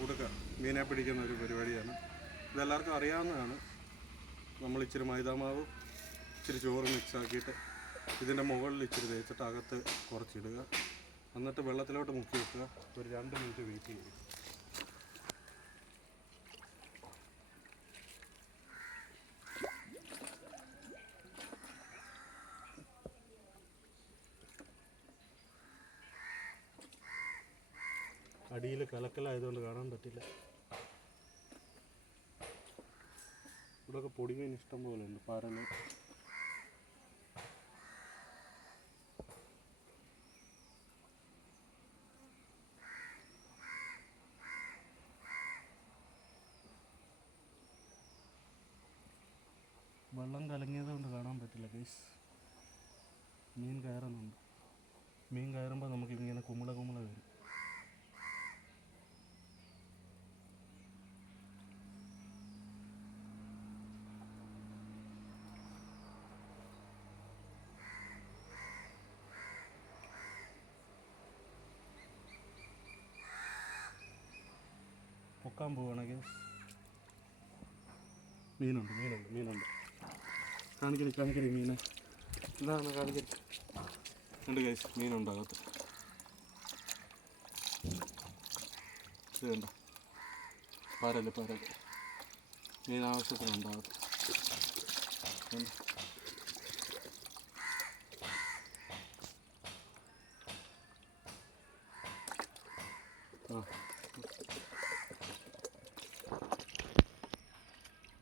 കുടുക്ക മീനെ പിടിക്കുന്ന ഒരു പരിപാടിയാണ്. ഇതെല്ലാവർക്കും അറിയാവുന്നതാണ്. നമ്മൾ ഇച്ചിരി മൈദാമാവ് ഇച്ചിരി ചോറ് മിക്സാക്കിയിട്ട് ഇതിൻ്റെ മുകളിൽ ഇച്ചിരി തേച്ചിട്ട് അകത്ത് കുറച്ചിടുക. എന്നിട്ട് വെള്ളത്തിലോട്ട് മുക്കി വെക്കുക. ഒരു 2 മിനിറ്റ് വെയിറ്റ് ചെയ്യുക. അടിയിൽ കലക്കലായതുകൊണ്ട് കാണാൻ പറ്റില്ല. ഇവിടെയൊക്കെ പൊടിമീൻ ഇഷ്ടം പോലെ ഉണ്ട്. പരന്, വെള്ളം കലങ്ങിയതുകൊണ്ട് കാണാൻ പറ്റില്ല ഗൈസ്. മീൻ കയറുന്നുണ്ട്. മീൻ കയറുമ്പോൾ നമുക്കിങ്ങനെ കുമിള വരും. പൊക്കാൻ പോവുകയാണെങ്കിൽ മീനുണ്ട്. കാണിക്കരി മീനെ. എന്താണ് കാണിക്കരി? ഉണ്ട് ഗൈസ്, മീനുണ്ട് അകത്ത്. ഇത് കണ്ട, പരല് മീൻ ആവശ്യത്തിനുണ്ട് അകത്ത്.